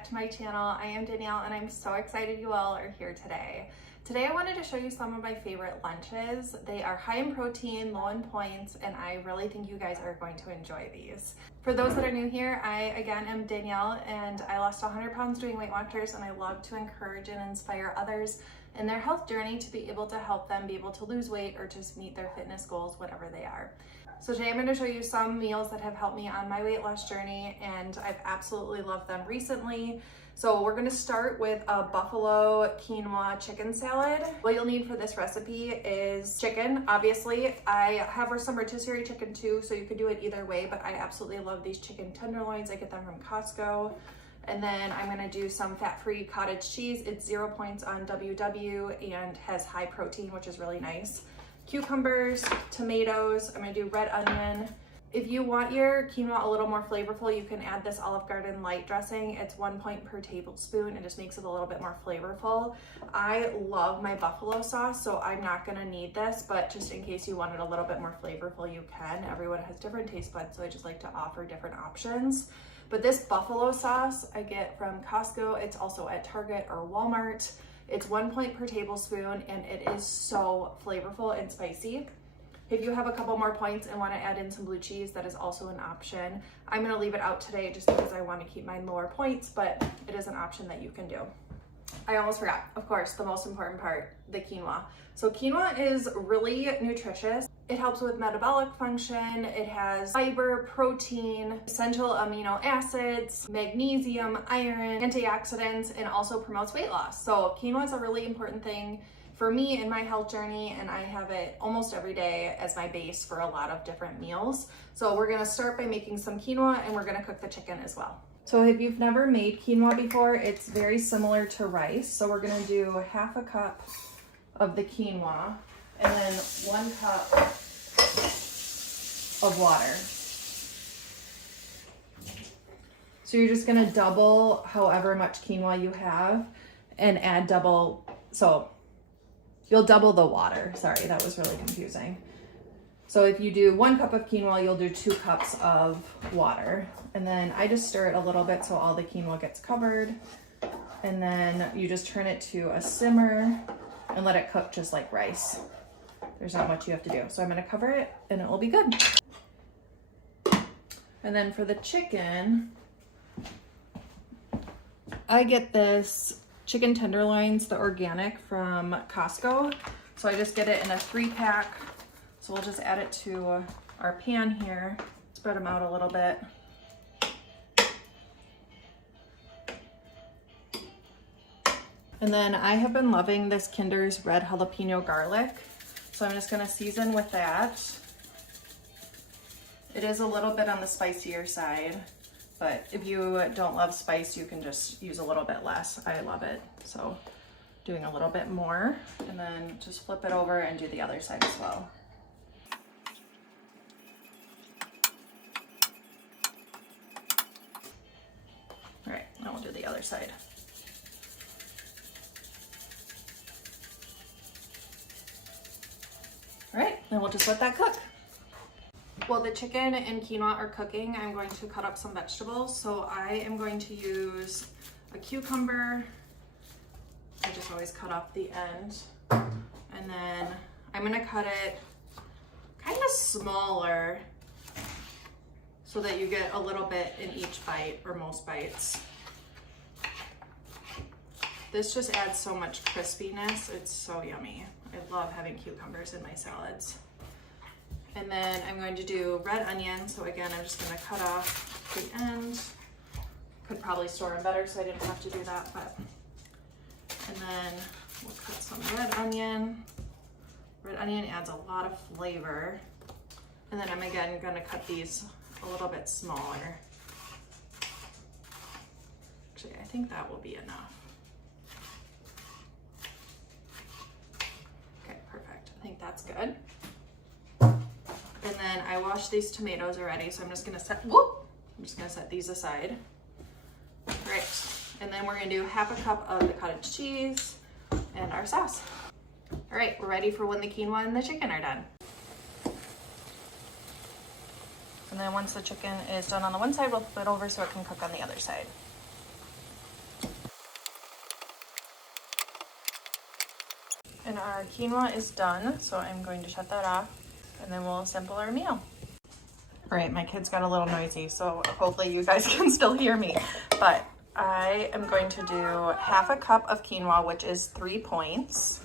back to my channel. I am Danielle and I'm so excited you all are here today. Today I wanted to show you some of my favorite lunches. They are high in protein, low in points, and I really think you guys are going to enjoy these. For those that are new here, I again am Danielle and I lost 100 pounds doing Weight Watchers, and I love to encourage and inspire others in their health journey to be able to help them be able to lose weight or just meet their fitness goals, whatever they are. So today I'm going to show you some meals that have helped me on my weight loss journey, and I've absolutely loved them recently. So we're going to start with a buffalo quinoa chicken salad. What you'll need for this recipe is chicken. Obviously, I have some rotisserie chicken too, so you could do it either way, but I absolutely love these chicken tenderloins. I get them from Costco. And then I'm going to do some fat-free cottage cheese. It's 0 points on WW and has high protein, which is really nice. Cucumbers, tomatoes, I'm gonna do red onion. If you want your quinoa a little more flavorful, you can add this Olive Garden light dressing. It's 1 point per tablespoon and just makes it a little bit more flavorful. I love my buffalo sauce, so I'm not gonna need this, but just in case you want it a little bit more flavorful, you can. Everyone has different taste buds, so I just like to offer different options. But this buffalo sauce I get from Costco. It's also at Target or Walmart. It's 1 point per tablespoon and it is so flavorful and spicy. If you have a couple more points and want to add in some blue cheese, that is also an option. I'm going to leave it out today just because I want to keep mine lower points, but it is an option that you can do. I almost forgot, of course, the most important part, the quinoa. So quinoa is really nutritious. It helps with metabolic function. It has fiber, protein, essential amino acids, magnesium, iron, antioxidants, and also promotes weight loss. So quinoa is a really important thing for me in my health journey, and I have it almost every day as my base for a lot of different meals. So we're gonna start by making some quinoa, and we're gonna cook the chicken as well. So if you've never made quinoa before, it's very similar to rice. So we're gonna do half a cup of the quinoa and then 1 cup of water. So you're just gonna double however much quinoa you have and add double, so you'll double the water. Sorry, that was really confusing. So if you do 1 cup of quinoa, you'll do 2 cups of water. And then I just stir it a little bit so all the quinoa gets covered. And then you just turn it to a simmer and let it cook just like rice. There's not much you have to do. So I'm gonna cover it and it will be good. And then for the chicken, I get this chicken tenderloins, the organic from Costco. So I just get it in a 3-pack. So we'll just add it to our pan here, spread them out a little bit. And then I have been loving this Kinder's red jalapeno garlic. So I'm just gonna season with that. It is a little bit on the spicier side, but if you don't love spice, you can just use a little bit less. I love it. So doing a little bit more, and then just flip it over and do the other side as well. All right, now we'll do the other side. All right, then we'll just let that cook. While the chicken and quinoa are cooking, I'm going to cut up some vegetables. So I am going to use a cucumber. I just always cut off the end. And then I'm gonna cut it kind of smaller so that you get a little bit in each bite, or most bites. This just adds so much crispiness. It's so yummy. I love having cucumbers in my salads. And then I'm going to do red onion. So again, I'm just gonna cut off the end. Could probably store them better so I didn't have to do that, but. And then we'll cut some red onion. Red onion adds a lot of flavor. And then I'm again gonna cut these a little bit smaller. Actually, I think that will be enough. Okay, perfect. I think that's good. And then I washed these tomatoes already, so I'm just gonna set these aside. Great. And then we're gonna do half a cup of the cottage cheese and our sauce. All right, we're ready for when the quinoa and the chicken are done. And then once the chicken is done on the one side, we'll flip it over so it can cook on the other side. And our quinoa is done, so I'm going to shut that off and then we'll assemble our meal. All right, my kids got a little noisy, so hopefully you guys can still hear me. But I am going to do half a cup of quinoa, which is 3 points.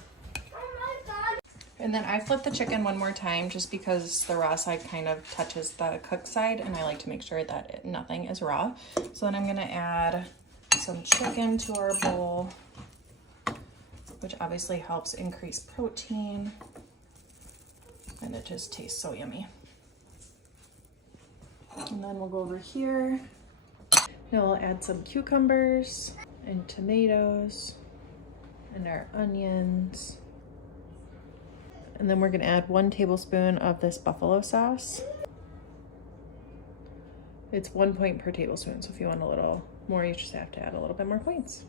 And then I flip the chicken one more time just because the raw side kind of touches the cooked side, and I like to make sure that nothing is raw. So then I'm gonna add some chicken to our bowl, which obviously helps increase protein, and it just tastes so yummy. And then we'll go over here and we'll add some cucumbers and tomatoes and our onions. And then we're gonna add 1 tablespoon of this buffalo sauce. It's 1 point per tablespoon, so if you want a little more, you just have to add a little bit more points.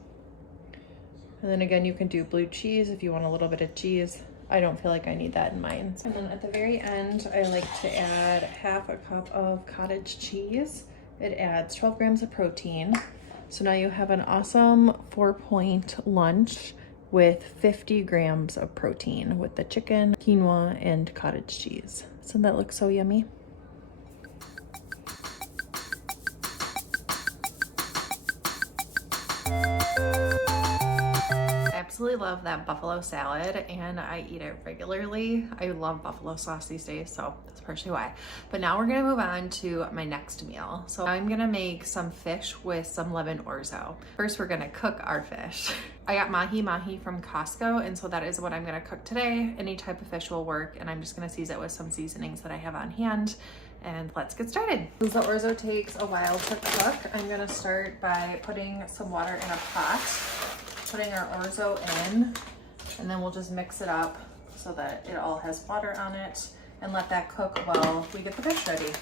And then again, you can do blue cheese if you want a little bit of cheese. I don't feel like I need that in mine. And then at the very end, I like to add half a cup of cottage cheese. It adds 12 grams of protein. So now you have an awesome 4-point lunch with 50 grams of protein with the chicken, quinoa, and cottage cheese. So that looks so yummy. Absolutely love that buffalo salad, and I eat it regularly. I love buffalo sauce these days, so that's partially why. But now we're gonna move on to my next meal. So I'm gonna make some fish with some lemon orzo. First, we're gonna cook our fish. I got mahi from Costco, and so that is what I'm gonna cook today. Any type of fish will work, and I'm just gonna season it with some seasonings that I have on hand. And let's get started. Since the orzo takes a while to cook, I'm gonna start by putting some water in a pot, putting our orzo in, and then we'll just mix it up so that it all has water on it, and let that cook while we get the fish ready.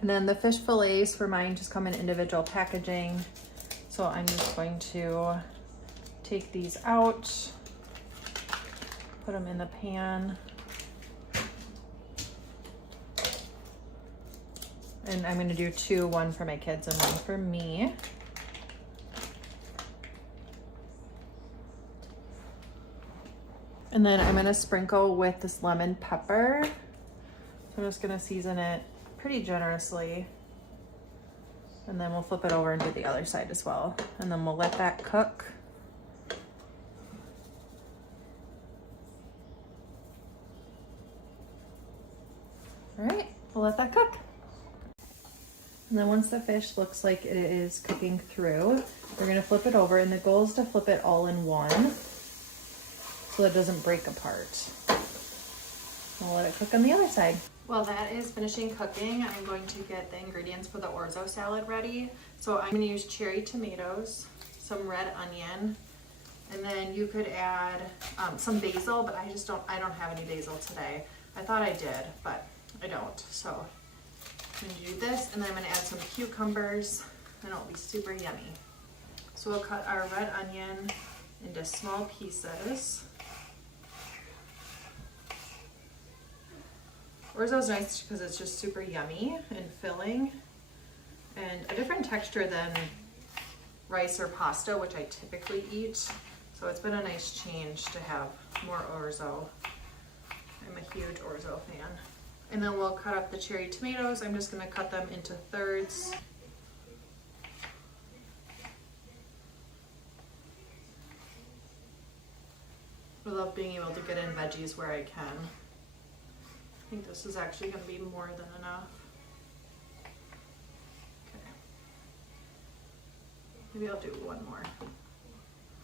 And then the fish fillets for mine just come in individual packaging. So I'm just going to take these out, put them in the pan. And I'm gonna do 2, 1 for my kids and 1 for me. And then I'm gonna sprinkle with this lemon pepper. So I'm just gonna season it pretty generously. And then we'll flip it over and do the other side as well. And then we'll let that cook. All right, we'll let that cook. And then once the fish looks like it is cooking through, we're gonna flip it over, and the goal is to flip it all in one so it doesn't break apart. We'll let it cook on the other side. While that is finishing cooking, I'm going to get the ingredients for the orzo salad ready. So I'm gonna use cherry tomatoes, some red onion, and then you could add some basil, but I don't have any basil today. I thought I did, but I don't, so. I'm gonna do this, and then I'm gonna add some cucumbers, and it'll be super yummy. So we'll cut our red onion into small pieces. Orzo is nice because it's just super yummy and filling, and a different texture than rice or pasta, which I typically eat. So it's been a nice change to have more orzo. I'm a huge orzo fan. And then we'll cut up the cherry tomatoes. I'm just gonna cut them into thirds. I love being able to get in veggies where I can. I think this is actually gonna be more than enough. Okay. Maybe I'll do 1 more.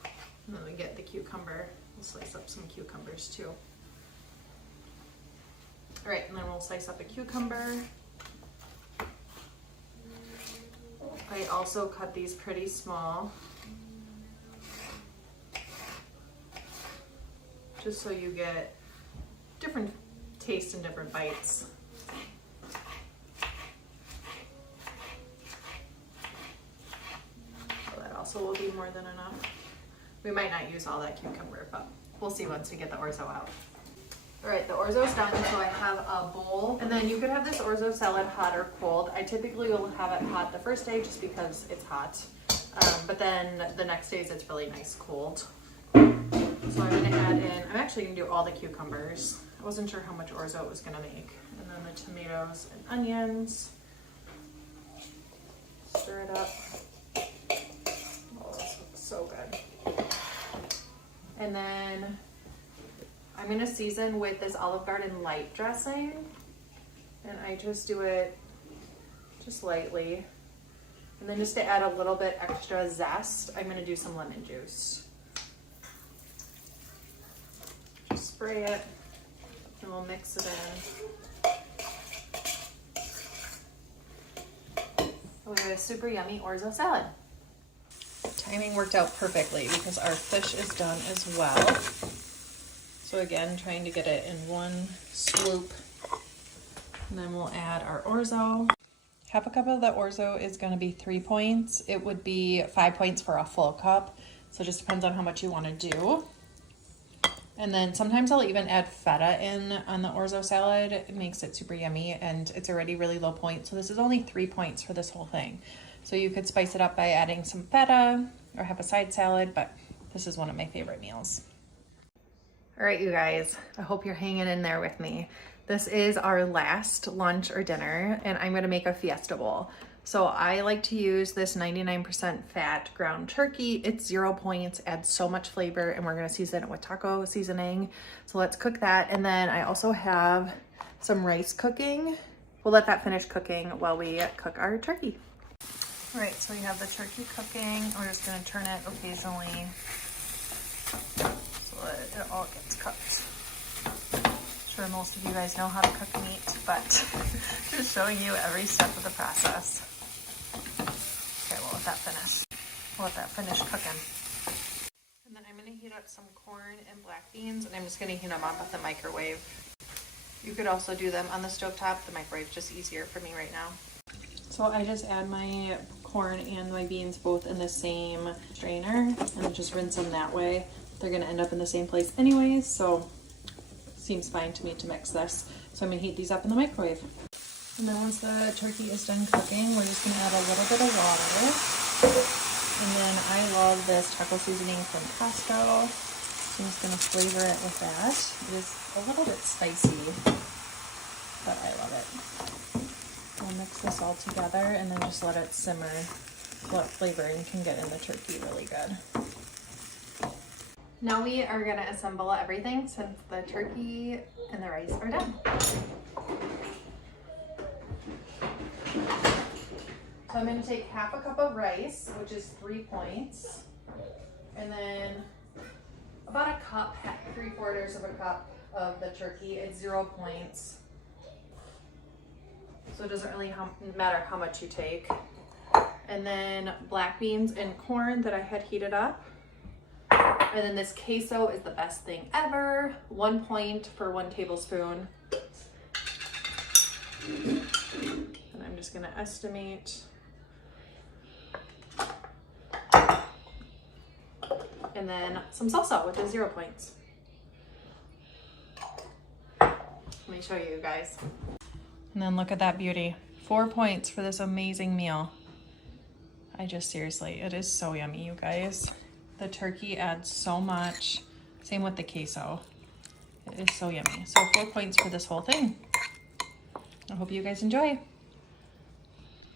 And then we get the cucumber. We'll slice up some cucumbers too. All right, and then we'll slice up a cucumber. I also cut these pretty small, just so you get different taste and different bites. So that also will be more than enough. We might not use all that cucumber, but we'll see once we get the orzo out. All right, the orzo's done, so I have a bowl. And then you could have this orzo salad hot or cold. I typically will have it hot the first day just because it's hot. But then the next days it's really nice cold. So I'm gonna add in, I'm actually gonna do all the cucumbers. I wasn't sure how much orzo it was gonna make. And then the tomatoes and onions. Stir it up. Oh, this looks so good. And then I'm gonna season with this Olive Garden light dressing. And I just do it just lightly. And then just to add a little bit extra zest, I'm gonna do some lemon juice. Just spray it and we'll mix it in. We have a super yummy orzo salad. Timing worked out perfectly because our fish is done as well. So again, trying to get it in one swoop. And then we'll add our orzo. Half a cup of the orzo is going to be 3 points. It would be 5 points for a full cup. So it just depends on how much you want to do. And then sometimes I'll even add feta in on the orzo salad. It makes it super yummy and it's already really low point. So this is only 3 points for this whole thing. So you could spice it up by adding some feta or have a side salad, but this is one of my favorite meals. All right, you guys, I hope you're hanging in there with me. This is our last lunch or dinner, and I'm gonna make a Fiesta bowl. So I like to use this 99% fat ground turkey. It's 0 points, adds so much flavor, and we're gonna season it with taco seasoning. So let's cook that. And then I also have some rice cooking. We'll let that finish cooking while we cook our turkey. All right, so we have the turkey cooking. We're just gonna turn it occasionally so that it all gets cooked. I'm sure most of you guys know how to cook meat, but just showing you every step of the process. Okay, we'll let that finish. We'll let that finish cooking. And then I'm gonna heat up some corn and black beans, and I'm just gonna heat them up at the microwave. You could also do them on the stovetop. The microwave's just easier for me right now. So I just add my corn and my beans both in the same strainer and just rinse them that way. They're gonna end up in the same place anyways, so seems fine to me to mix this. So I'm gonna heat these up in the microwave. And then once the turkey is done cooking, we're just gonna add a little bit of water. And then I love this taco seasoning from Costco. So I'm just gonna flavor it with that. It is a little bit spicy, but I love it. We'll mix this all together and then just let it simmer so that flavoring can get in the turkey really good. Now we are gonna assemble everything since the turkey and the rice are done. So I'm gonna take half a cup of rice, which is 3 points, and then about a cup, 3/4 of a cup of the turkey. It's 0 points. So it doesn't really matter how much you take. And then black beans and corn that I had heated up. And then this queso is the best thing ever. 1 point for 1 tablespoon. And I'm just gonna estimate. And then some salsa, which is 0 points. Let me show you guys. And then look at that beauty. 4 points for this amazing meal. Seriously, it is so yummy, you guys. The turkey adds so much. Same with the queso. It is so yummy. So 4 points for this whole thing. I hope you guys enjoy.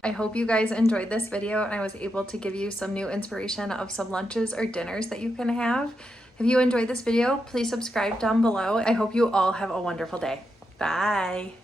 I hope you guys enjoyed this video and I was able to give you some new inspiration of some lunches or dinners that you can have. If you enjoyed this video, please subscribe down below. I hope you all have a wonderful day. Bye.